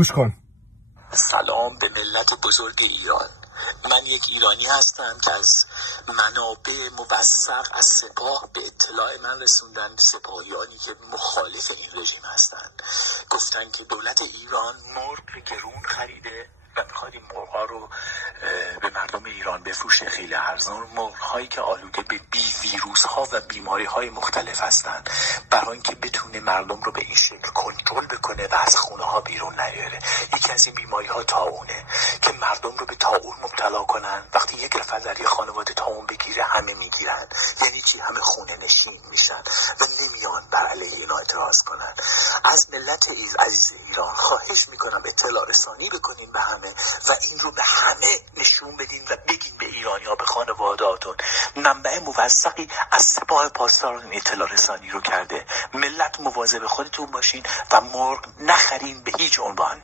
گوش کن. سلام به ملت بزرگ ایران. من یک ایرانی هستم که از منابع موثق از سپاه به اطلاع من رسوندن، سپاهیانی که مخالف این رژیم هستند. گفتن که دولت ایران مرغ گرون خریده و میخواد این مرغ‌ها رو به مردم ایران بفروشه خیلی ارزان. مرغ‌هایی که آلوده به ویروس‌ها و بیماری‌های مختلف هستند، برای اینکه بتونه مردم رو به این شکل کنترل بکنه و از خونه‌ها بیرون نیاره. یکی از این بیماری‌ها طاعونه که مردم رو به طاعون مبتلا کنن. وقتی یک نفر در یه خانواده طاعون بگیره همه میگیرن، یعنی چی؟ همه خونه نشین میشن و نمیان بر علیه اینا اعتراض کنن. از ملت عزیز ایران خواهش میکنم اطلاع رسانی بکنین به همه و این رو به همه نشون بدین و بگین به ایرانی‌ها، به خانواده‌هاتون. منبع موثقی از سپاه پاسداران این اطلاع رسانی رو کرده. ملت مواظب خودتون باشین و مرغ نخرین به هیچ عنوان.